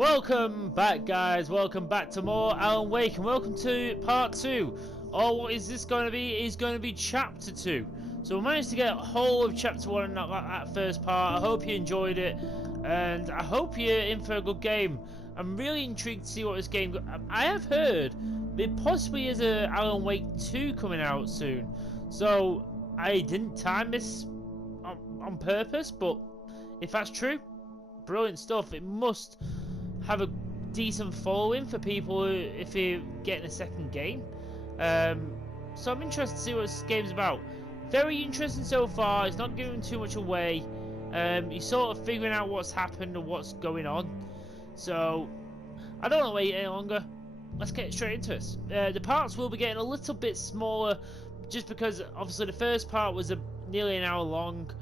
Welcome back, guys. Welcome back to more Alan Wake, and welcome to part 2. Oh, what is this going to be? It's going to be chapter 2. So we managed to get a whole of chapter 1 and not that first part. I hope you enjoyed it, and I hope you're in for a good game. I'm really intrigued to see what this game... I have heard there possibly is a Alan Wake 2 coming out soon. So I didn't time this on purpose, but if that's true, brilliant stuff. It must have a decent following for people if you're getting a second game. So I'm interested to see what this game's about. Very interesting so far. It's not giving too much away. You're sort of figuring out what's happened and what's going on. So I don't want to wait any longer. Let's get straight into this. The parts will be getting a little bit smaller, just because obviously the first part was nearly an hour long.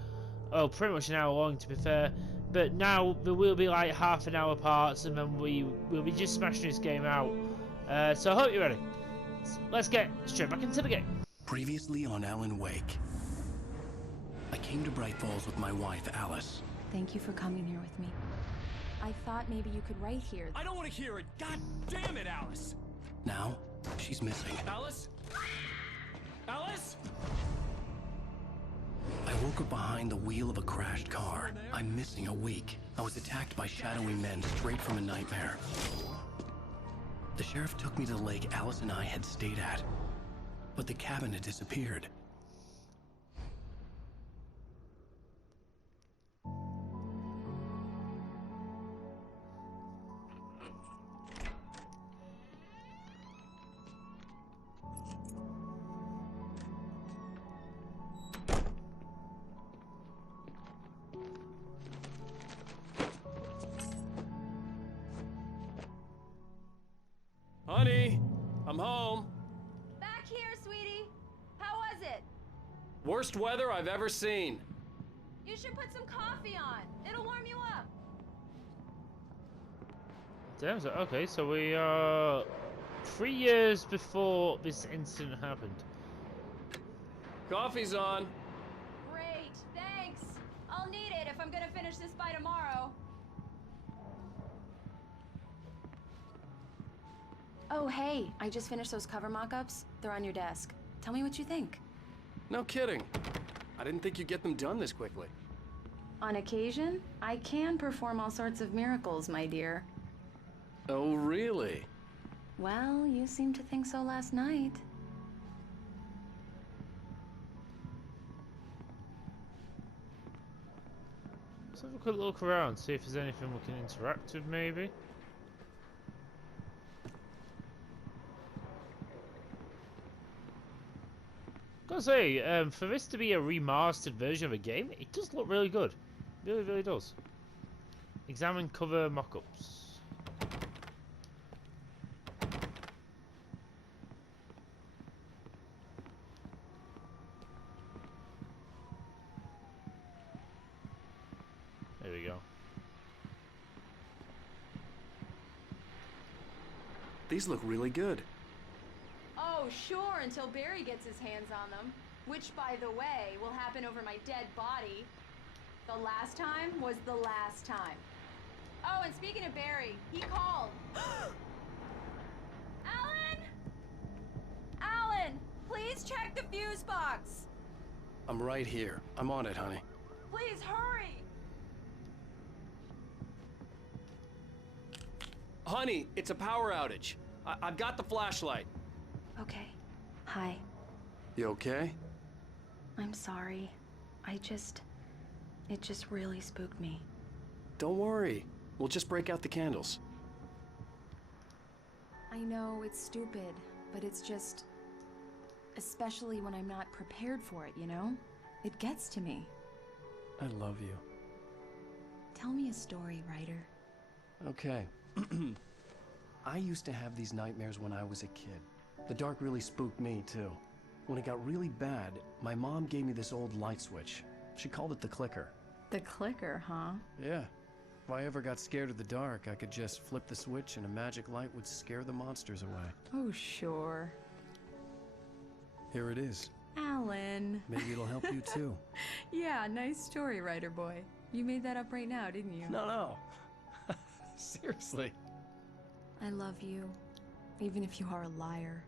Oh, pretty much an hour long, to be fair. But now there will be like half an hour parts, and then we'll be just smashing this game out. So I hope you're ready. Let's get straight back into the game. Previously on Alan Wake, I came to Bright Falls with my wife, Alice. Thank you for coming here with me. I thought maybe you could write here. I don't want to hear it. God damn it, Alice. Now, she's missing. Alice? Alice? I woke up behind the wheel of a crashed car. I'm missing a week. I was attacked by shadowy men straight from a nightmare. The sheriff took me to the lake Alice and I had stayed at, but the cabin had disappeared. Honey, I'm home. Back here, sweetie. How was it? Worst weather I've ever seen. You should put some coffee on. It'll warm you up. Damn, okay, so we are 3 years before this incident happened. Coffee's on. Great, thanks. I'll need it if I'm gonna finish this by tomorrow. Oh, hey, I just finished those cover mock-ups. They're on your desk. Tell me what you think. No kidding. I didn't think you'd get them done this quickly. On occasion, I can perform all sorts of miracles, my dear. Oh, really? Well, you seemed to think so last night. Let's have a quick look around, see if there's anything we can interact with, maybe. Gotta say, for this to be a remastered version of a game, it does look really good. Really, really does. Examine cover mock-ups. There we go. These look really good. Oh, sure, until Barry gets his hands on them. Which, by the way, will happen over my dead body. The last time was the last time. Oh, and speaking of Barry, he called. Alan! Alan, please check the fuse box. I'm right here. I'm on it, honey. Please hurry. Honey, it's a power outage. I've got the flashlight. Okay. Hi. You okay? I'm sorry. It just really spooked me. Don't worry. We'll just break out the candles. I know it's stupid, but it's just... especially when I'm not prepared for it, you know? It gets to me. I love you. Tell me a story, writer. Okay. I used to have these nightmares when I was a kid. The dark really spooked me, too. When it got really bad, my mom gave me this old light switch. She called it the clicker. The clicker, huh? Yeah. If I ever got scared of the dark, I could just flip the switch and a magic light would scare the monsters away. Oh, sure. Here it is. Alan. Maybe it'll help you, too. Yeah, nice story, writer boy. You made that up right now, didn't you? No. Seriously. Seriously. I love you, even if you are a liar.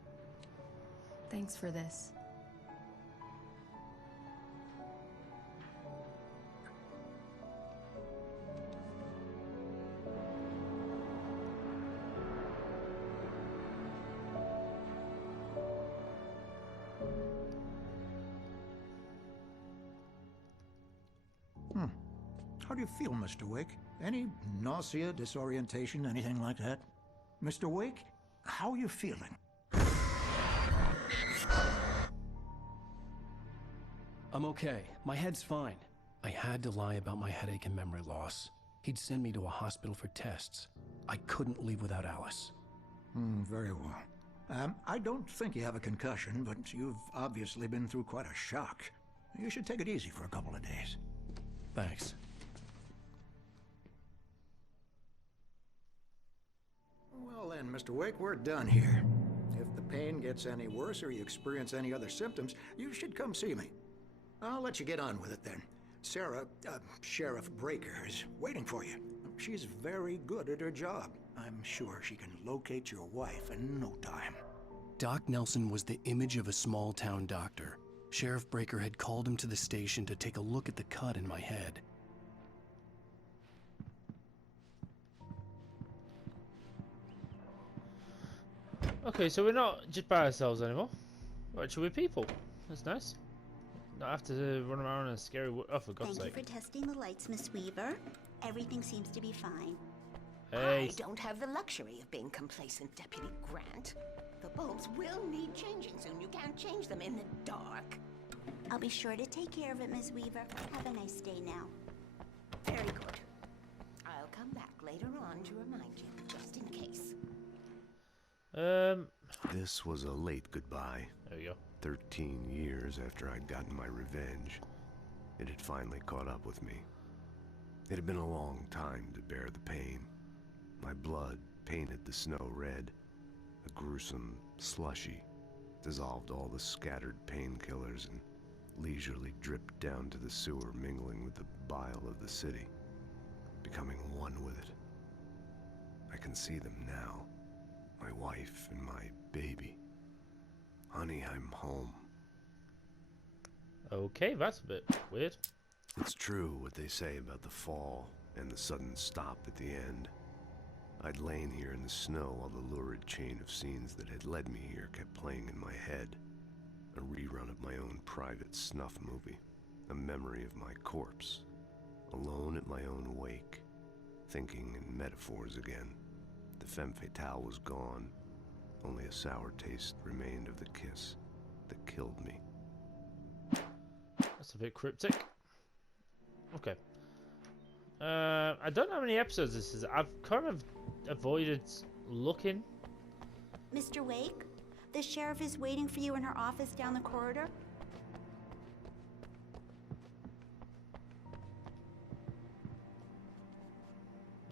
Thanks for this. How do you feel, Mr. Wake? Any nausea, disorientation, anything like that? Mr. Wake, how are you feeling? I'm okay. My head's fine. I had to lie about my headache and memory loss. He'd send me to a hospital for tests. I couldn't leave without Alice. Very well. I don't think you have a concussion, but you've obviously been through quite a shock. You should take it easy for a couple of days. Thanks. Well then, Mr. Wake, we're done here. If the pain gets any worse or you experience any other symptoms, you should come see me. I'll let you get on with it then. Sarah, Sheriff Breaker, is waiting for you. She's very good at her job. I'm sure she can locate your wife in no time. Doc Nelson was the image of a small-town doctor. Sheriff Breaker had called him to the station to take a look at the cut in my head. Okay, so we're not just by ourselves anymore. We're actually with people. That's nice. Not have to run around in a scary oh, for God's sake. Thank you for testing the lights, Miss Weaver. Everything seems to be fine. Hey. I don't have the luxury of being complacent, Deputy Grant. The bulbs will need changing soon. You can't change them in the dark. I'll be sure to take care of it, Miss Weaver. Have a nice day now. Very good. I'll come back later on to remind you, just in case. This was a late goodbye. There we go. 13 years after I'd gotten my revenge, it had finally caught up with me. It had been a long time to bear the pain. My blood painted the snow red. A gruesome slushy dissolved all the scattered painkillers and leisurely dripped down to the sewer, mingling with the bile of the city, becoming one with it. I can see them now. My wife and my baby. Honey, I'm home. Okay, that's a bit weird. It's true what they say about the fall and the sudden stop at the end. I'd lain here in the snow while the lurid chain of scenes that had led me here kept playing in my head. A rerun of my own private snuff movie. A memory of my corpse. Alone at my own wake. Thinking in metaphors again. The femme fatale was gone. Only a sour taste remained of the kiss that killed me. That's a bit cryptic. Okay. I don't know how many episodes this is. I've kind of avoided looking. Mr. Wake, the sheriff is waiting for you in her office down the corridor.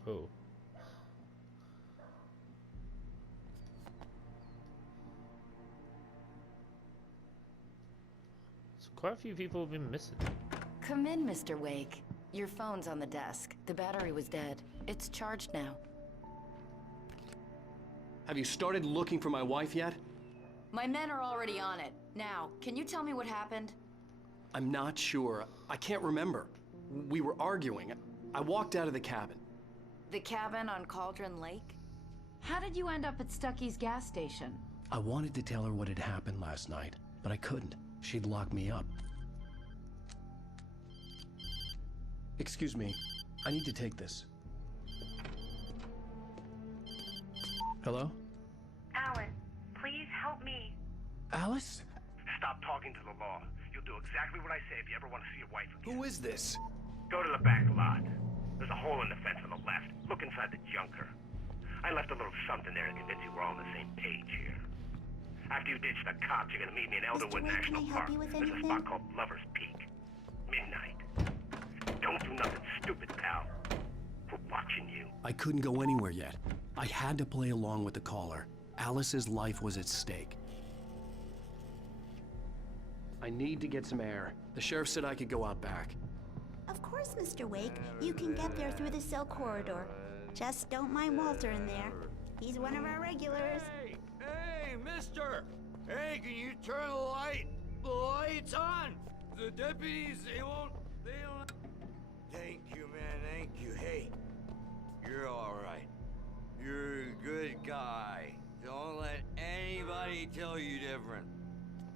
Oh. So quite a few people have been missing. Come in, Mr. Wake. Your phone's on the desk. The battery was dead. It's charged now. Have you started looking for my wife yet? My men are already on it. Now, can you tell me what happened? I'm not sure. I can't remember. We were arguing. I walked out of the cabin. The cabin on Cauldron Lake? How did you end up at Stucky's gas station? I wanted to tell her what had happened last night, but I couldn't. She'd lock me up. Excuse me. I need to take this. Hello? Alan, please help me. Alice? Stop talking to the law. You'll do exactly what I say if you ever want to see your wife again. Who is this? Go to the back lot. There's a hole in the fence on the left. Look inside the junker. I left a little something there to convince you we're all on the same page here. After you ditch the cops, you're gonna meet me in Elderwood Wake, National can I help Park. you with There's a anything? spot called Lover's Peak. Midnight. Don't do nothing stupid, pal. We're watching you. I couldn't go anywhere yet. I had to play along with the caller. Alice's life was at stake. I need to get some air. The sheriff said I could go out back. Of course, Mr. Wake. You can get there through the cell corridor. Just don't mind Walter in there. He's one of our regulars. Hey, mister! Hey, can you turn the lights on? The deputies, they don't... Thank you, man, thank you. Hey, you're all right. You're a good guy. Don't let anybody tell you different.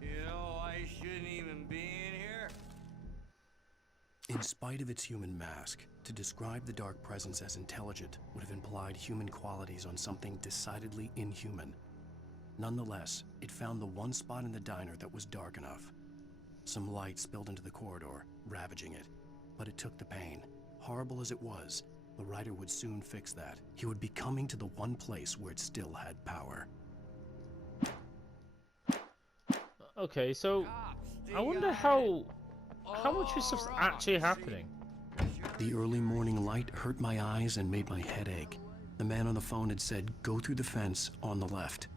You know, I shouldn't even be in here. In spite of its human mask, to describe the dark presence as intelligent would have implied human qualities on something decidedly inhuman. Nonetheless, it found the one spot in the diner that was dark enough. Some light spilled into the corridor, ravaging it. But it took the pain. Horrible as it was, the writer would soon fix that. He would be coming to the one place where it still had power. Okay, so I wonder how much of this stuff's actually happening. The early morning light hurt my eyes and made my head ache. The man on the phone had said, "Go through the fence on the left."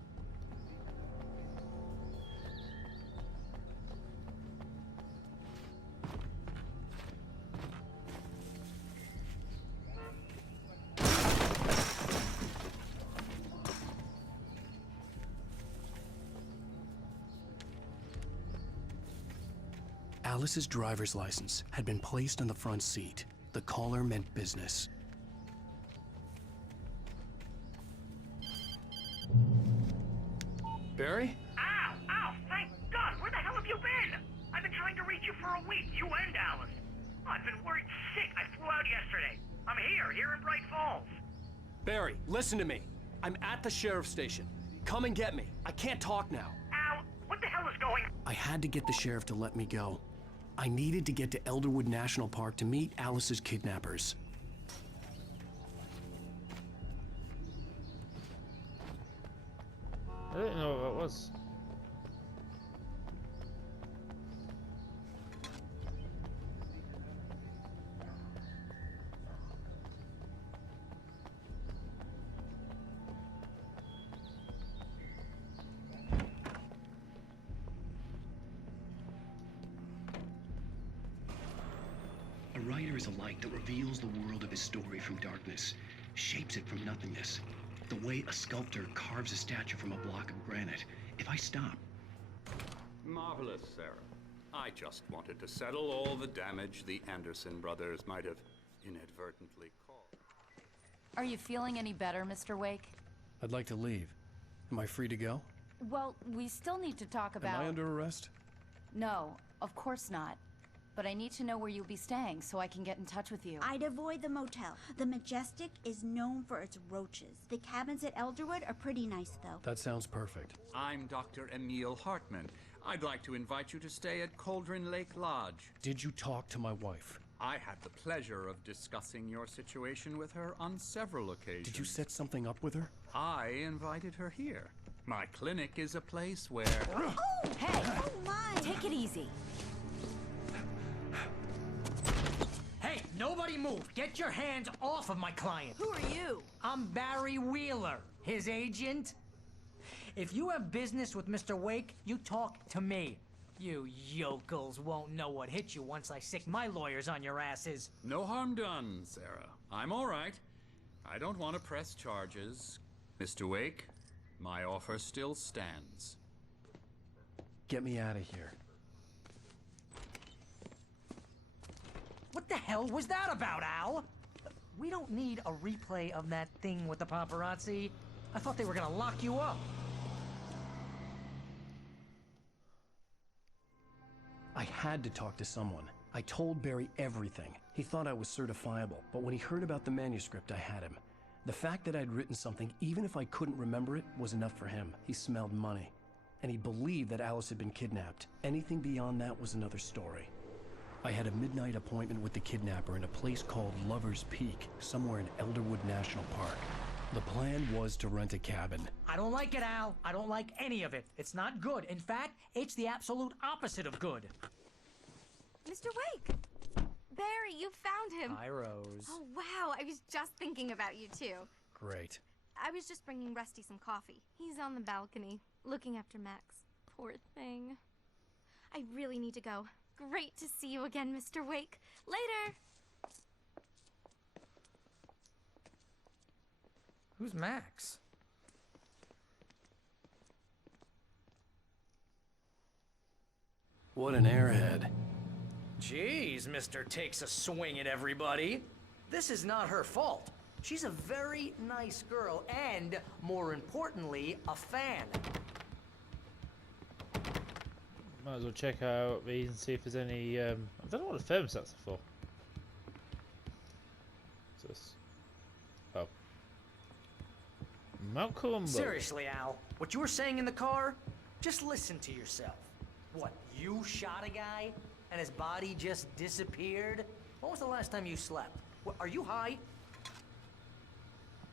Alice's driver's license had been placed on the front seat. The caller meant business. Barry? Ow! Thank God! Where the hell have you been? I've been trying to reach you for a week, you and Alice. I've been worried sick. I flew out yesterday. I'm here in Bright Falls. Barry, listen to me. I'm at the sheriff's station. Come and get me. I can't talk now. Al, what the hell is going on? I had to get the sheriff to let me go. I needed to get to Elderwood National Park to meet Alice's kidnappers. I didn't know what that was. A writer is a light that reveals the world of his story from darkness, shapes it from nothingness. The way a sculptor carves a statue from a block of granite. If I stop... Marvelous, Sarah. I just wanted to settle all the damage the Anderson brothers might have inadvertently caused. Are you feeling any better, Mr. Wake? I'd like to leave. Am I free to go? Well, we still need to talk about... Am I under arrest? No, of course not. But I need to know where you'll be staying so I can get in touch with you. I'd avoid the motel. The Majestic is known for its roaches. The cabins at Elderwood are pretty nice, though. That sounds perfect. I'm Dr. Emil Hartman. I'd like to invite you to stay at Cauldron Lake Lodge. Did you talk to my wife? I had the pleasure of discussing your situation with her on several occasions. Did you set something up with her? I invited her here. My clinic is a place where... Oh, hey! Oh, my! Take it easy. Hey, nobody move! Get your hands off of my client! Who are you? I'm Barry Wheeler, his agent. If you have business with Mr. Wake, you talk to me. You yokels won't know what hit you once I sick my lawyers on your asses. No harm done, Sarah. I'm all right. I don't want to press charges. Mr. Wake, my offer still stands. Get me out of here. What the hell was that about, Al? We don't need a replay of that thing with the paparazzi. I thought they were gonna lock you up. I had to talk to someone. I told Barry everything. He thought I was certifiable, but when he heard about the manuscript, I had him. The fact that I'd written something, even if I couldn't remember it, was enough for him. He smelled money. And he believed that Alice had been kidnapped. Anything beyond that was another story. I had a midnight appointment with the kidnapper in a place called Lover's Peak, somewhere in Elderwood National Park. The plan was to rent a cabin. I don't like it, Al. I don't like any of it. It's not good. In fact, it's the absolute opposite of good. Mr. Wake! Barry, you found him! Hi, Rose. Oh, wow. I was just thinking about you, too. Great. I was just bringing Rusty some coffee. He's on the balcony, looking after Max. Poor thing. I really need to go. Great to see you again, Mr. Wake. Later! Who's Max? What an airhead. Jeez, Mister takes a swing at everybody. This is not her fault. She's a very nice girl and, more importantly, a fan. Might as well check out these and see if there's any. I don't know what the thermostats are for. What's this? Oh. Mount Columbo. Seriously, Al, what you were saying in the car? Just listen to yourself. What, you shot a guy and his body just disappeared? When was the last time you slept? What, are you high?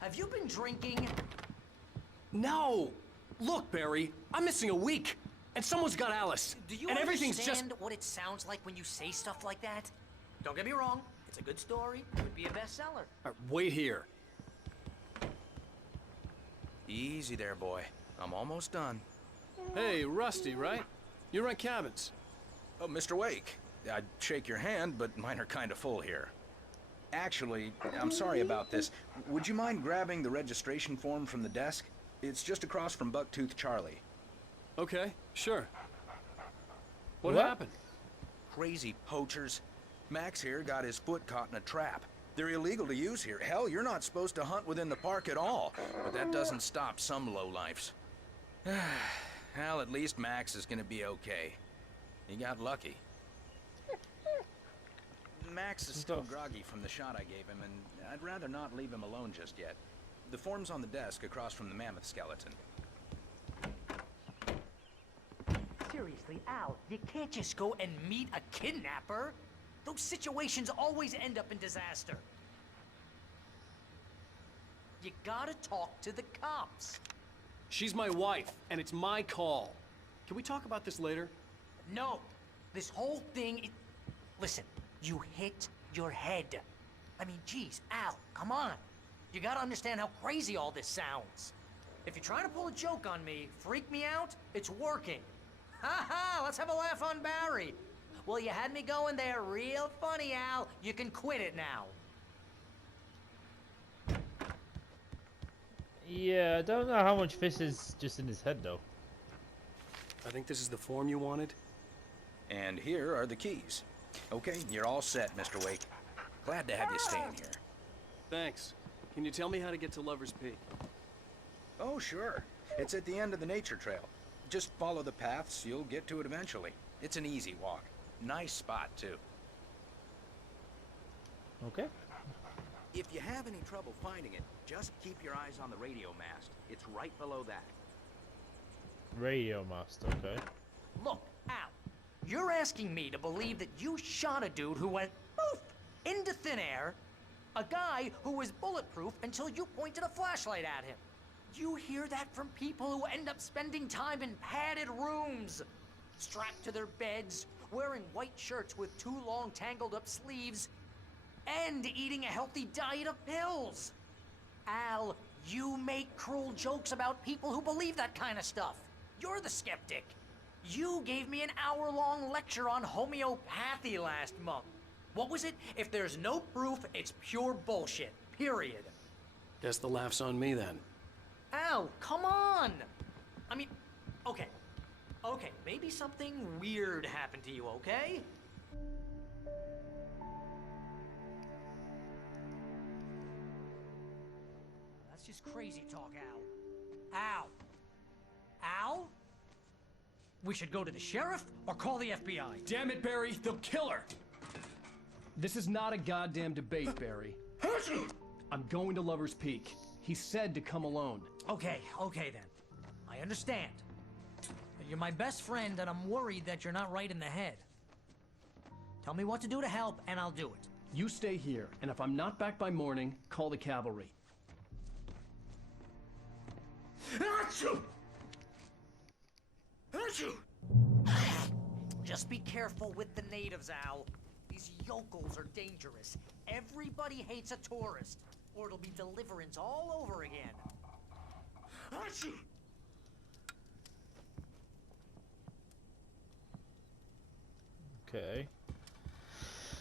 Have you been drinking? No! Look, Barry, I'm missing a week, and someone's got Alice. Do you and everything's understand what it sounds like when you say stuff like that? Don't get me wrong, it's a good story. It would be a bestseller. Wait here. Easy there, boy. I'm almost done. Hey, Rusty, right? You rent cabins. Oh, Mr. Wake. I'd shake your hand, but mine are kind of full here. Actually, I'm sorry about this. Would you mind grabbing the registration form from the desk? It's just across from Bucktooth Charlie. Okay, sure. What happened? Crazy poachers. Max here got his foot caught in a trap. They're illegal to use here. Hell, you're not supposed to hunt within the park at all. But that doesn't stop some lowlifes. Well, at least Max is gonna be okay. He got lucky. Max is still groggy from the shot I gave him, and I'd rather not leave him alone just yet. The form's on the desk across from the mammoth skeleton. Seriously, Al, you can't just go and meet a kidnapper. Those situations always end up in disaster. You gotta talk to the cops. She's my wife, and it's my call. Can we talk about this later? No. This whole thing... Listen, you hit your head. I mean, geez, Al, come on. You gotta understand how crazy all this sounds. If you're trying to pull a joke on me, freak me out, it's working. Ha ha, let's have a laugh on Barry. Well, you had me going there real funny, Al. You can quit it now. Yeah, I don't know how much this is just in his head, though. I think this is the form you wanted. And here are the keys. Okay, you're all set, Mr. Wake. Glad to have you staying here. Thanks. Can you tell me how to get to Lover's Peak? Oh, sure. It's at the end of the nature trail. Just follow the paths, you'll get to it eventually. It's an easy walk. Nice spot, too. Okay. If you have any trouble finding it, just keep your eyes on the radio mast. It's right below that. Radio mast, okay. Look, Al, you're asking me to believe that you shot a dude who went poof into thin air, a guy who was bulletproof until you pointed a flashlight at him. You hear that from people who end up spending time in padded rooms, strapped to their beds, wearing white shirts with too long tangled up sleeves, and eating a healthy diet of pills. Al, you make cruel jokes about people who believe that kind of stuff. You're the skeptic. You gave me an hour-long lecture on homeopathy last month. What was it? If there's no proof, it's pure bullshit. Period. Guess the laugh's on me then. Al, come on! I mean, okay. Okay, maybe something weird happened to you, okay? That's just crazy talk, Al. Al! Al? We should go to the sheriff or call the FBI. Damn it, Barry, they'll kill her! This is not a goddamn debate, Barry. I'm going to Lover's Peak. He said to come alone. Okay, okay then. I understand. You're my best friend, and I'm worried that you're not right in the head. Tell me what to do to help, and I'll do it. You stay here, and if I'm not back by morning, call the cavalry. Achoo! Achoo! Just be careful with the natives, Al. These yokels are dangerous. Everybody hates a tourist, or it'll be Deliverance all over again. Achoo! Okay.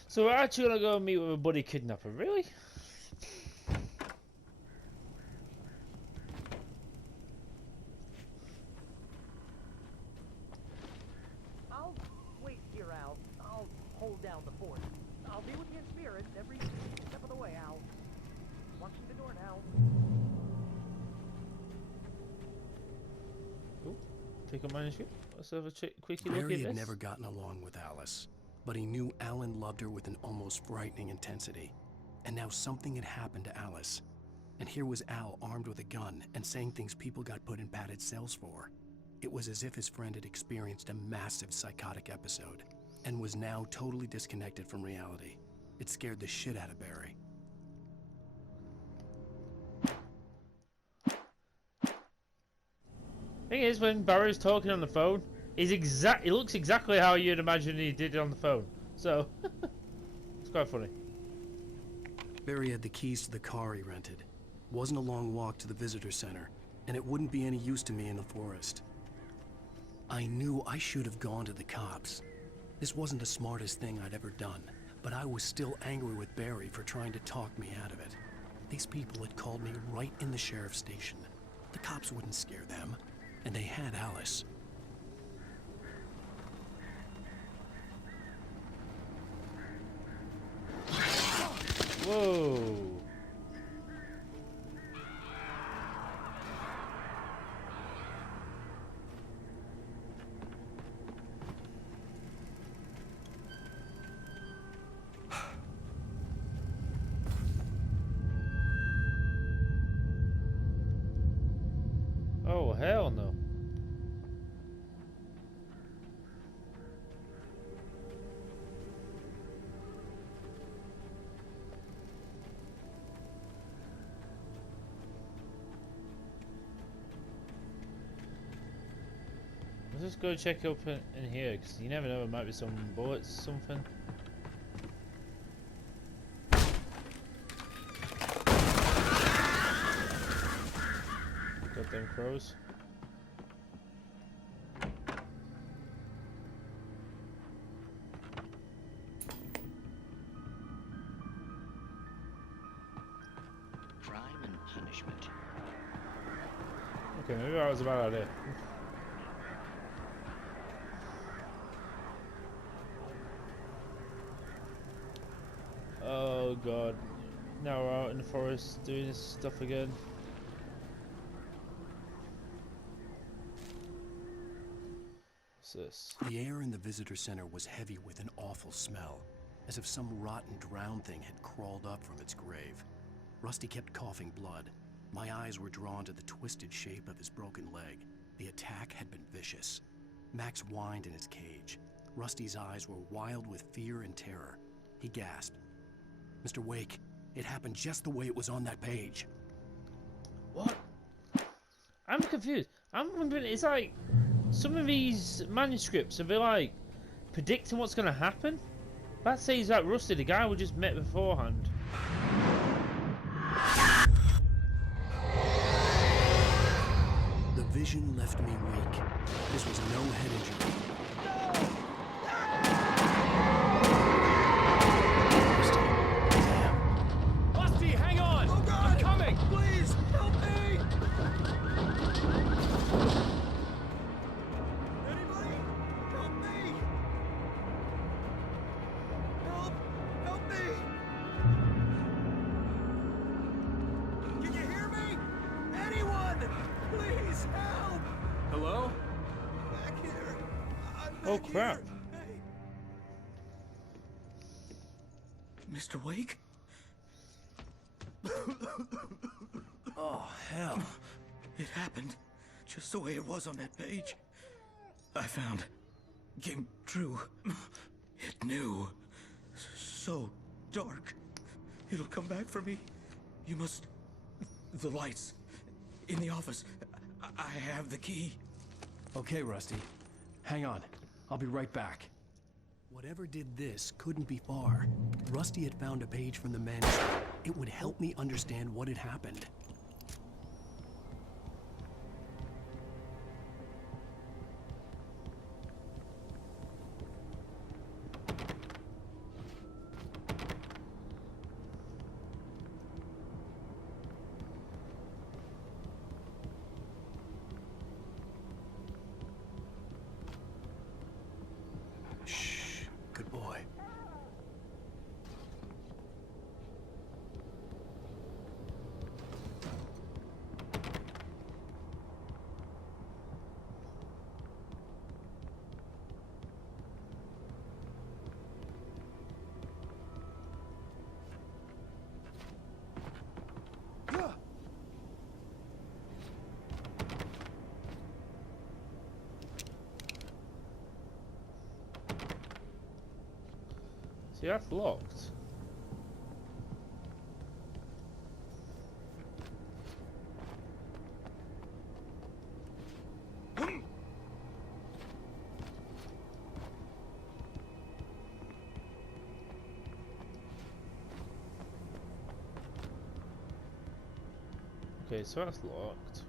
So we're actually gonna go meet with a buddy kidnapper, really? Pick up manuscript. Let's have a quickie look at Barry this. had never gotten along with Alice, but he knew Alan loved her with an almost frightening intensity. And now something had happened to Alice. And here was Al armed with a gun and saying things people got put in padded cells for. It was as if his friend had experienced a massive psychotic episode and was now totally disconnected from reality. It scared the shit out of Barry. Thing is, when Barry's talking on the phone, it looks exactly how you'd imagine he did it on the phone. So, it's quite funny. Barry had the keys to the car he rented. Wasn't a long walk to the visitor center, and it wouldn't be any use to me in the forest. I knew I should have gone to the cops. This wasn't the smartest thing I'd ever done, but I was still angry with Barry for trying to talk me out of it. These people had called me right in the sheriff's station. The cops wouldn't scare them, and they had Alice. Whoa. Oh, hell no. Let's just go check up in here, because you never know, there might be some bullets, something. Got them crows. Crime and punishment. Okay, maybe that was a bad idea. Oh god. Now we're out in the forest doing this stuff again. What's this? The air in the visitor center was heavy with an awful smell, as if some rotten drowned thing had crawled up from its grave. Rusty kept coughing blood. My eyes were drawn to the twisted shape of his broken leg. The attack had been vicious. Max whined in his cage. Rusty's eyes were wild with fear and terror. He gasped. Mr. Wake, it happened just the way it was on that page. What? I'm confused. I'm wondering, it's like some of these manuscripts are like predicting what's going to happen. That says that Rusty, the guy we just met beforehand. The vision left me weak. This was no head injury. Rusty, hang on! Oh God! I'm coming! Please, help me! Anybody? Help me! Help! Help me! Can you hear me? Anyone! Please, help! Hello? Back here. I'm Oh back crap. here. Hey. Mr. Wake? Oh, hell. It happened just the way it was on that page. I found. Came true. It knew. So dark. It'll come back for me. You must. The lights. In the office. I have the key. Okay, Rusty. Hang on. I'll be right back. Whatever did this couldn't be far. Rusty had found a page from the manuscript. It would help me understand what had happened. Shh. Good boy. See, that's locked. Okay, so that's locked.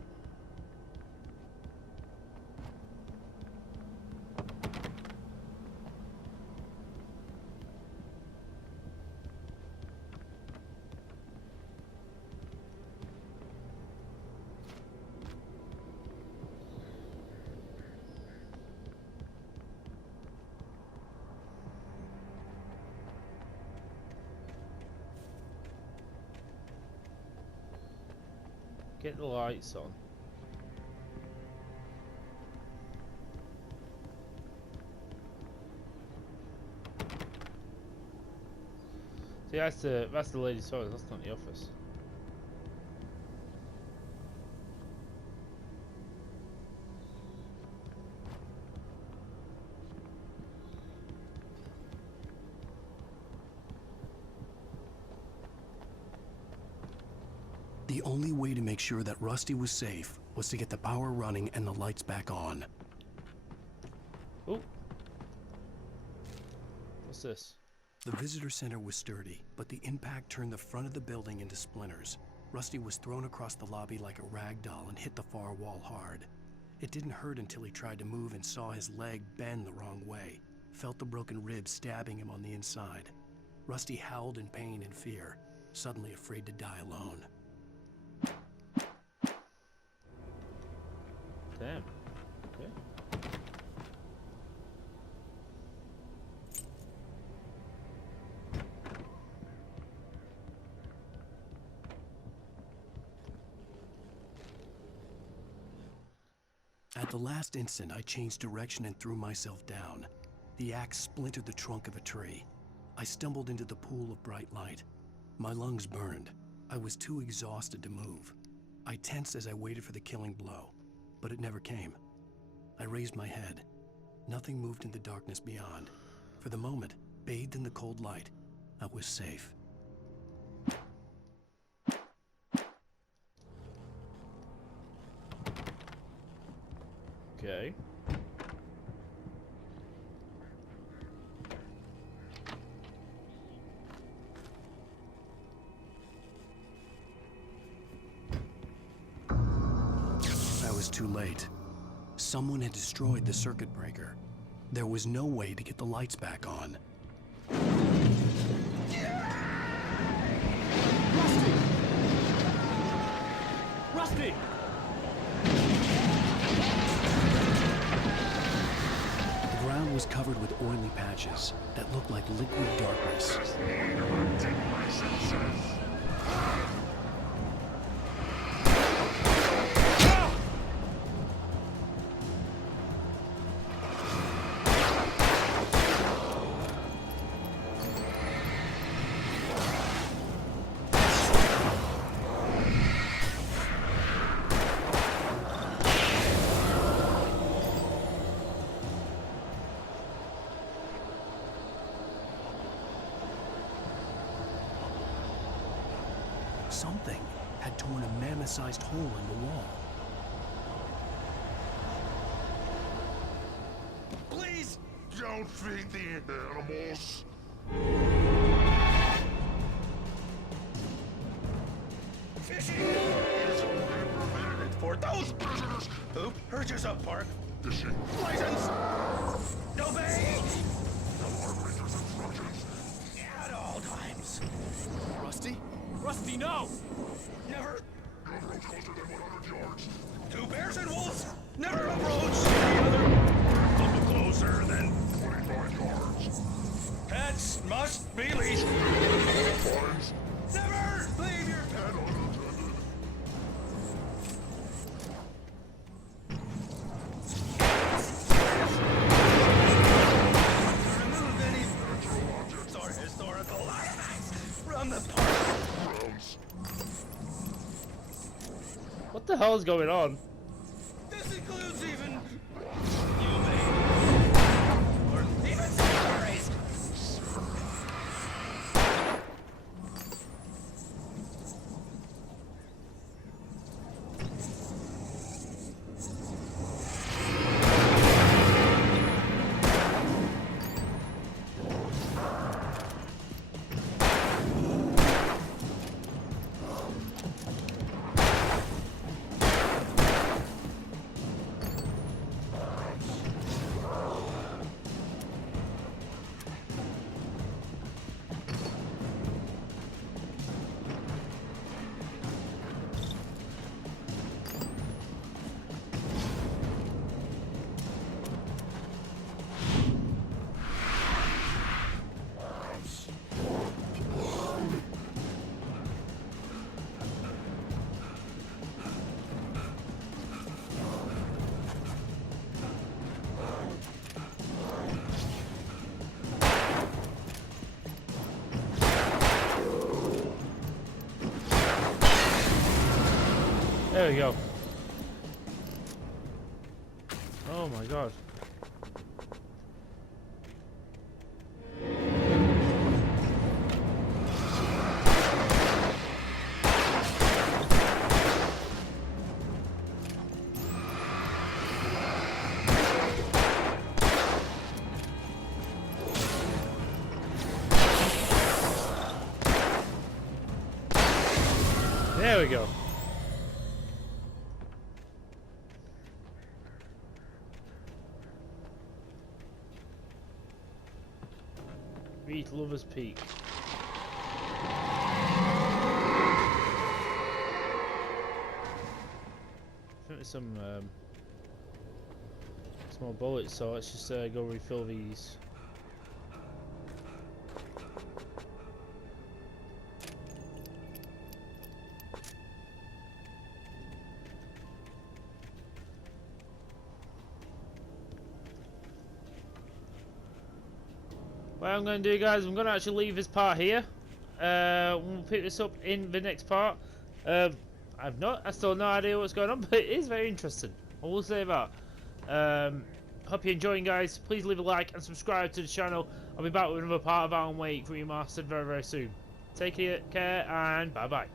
Get the lights on. See, that's the lady's toilet. That's not the office. The only way to make sure that Rusty was safe was to get the power running and the lights back on. Oh. What's this? The visitor center was sturdy, but the impact turned the front of the building into splinters. Rusty was thrown across the lobby like a rag doll and hit the far wall hard. It didn't hurt until he tried to move and saw his leg bend the wrong way, felt the broken ribs stabbing him on the inside. Rusty howled in pain and fear, suddenly afraid to die alone. Damn. Okay. At the last instant, I changed direction and threw myself down. The axe splintered the trunk of a tree. I stumbled into the pool of bright light. My lungs burned. I was too exhausted to move. I tensed as I waited for the killing blow, but it never came. I raised my head. Nothing moved in the darkness beyond. For the moment, bathed in the cold light, I was safe. Okay. I was too late. Someone had destroyed the circuit breaker. There was no way to get the lights back on. Rusty! Rusty! The ground was covered with oily patches that looked like liquid darkness. Something had torn a mammoth-sized hole in the wall. Please don't feed the animals. Fishing is only permitted for those prisoners who purchase a park license. Obey the operator's instructions at all times. Rusty? Rusty, no! Never. No approach closer than 100 yards. Two bears and wolves never approach any other. Come closer than 25 yards. Pets must be leashed. Fines. Never leave your pet Unattended. remove any virtual objects or historical artifacts from the park. Grounds. What the hell is going on? This includes even humane or even cemeteries. There we go. Oh my god. There we go. Reach Lover's Peak. I think there's some small bullets, so let's just go refill these. What I'm going to do, guys, I'm going to actually leave this part here. We'll pick this up in the next part. I still have no idea what's going on, but it is very interesting. I will say that. Hope you're enjoying, guys. Please leave a like and subscribe to the channel. I'll be back with another part of Alan Wake Remastered very, very soon. Take care and bye-bye.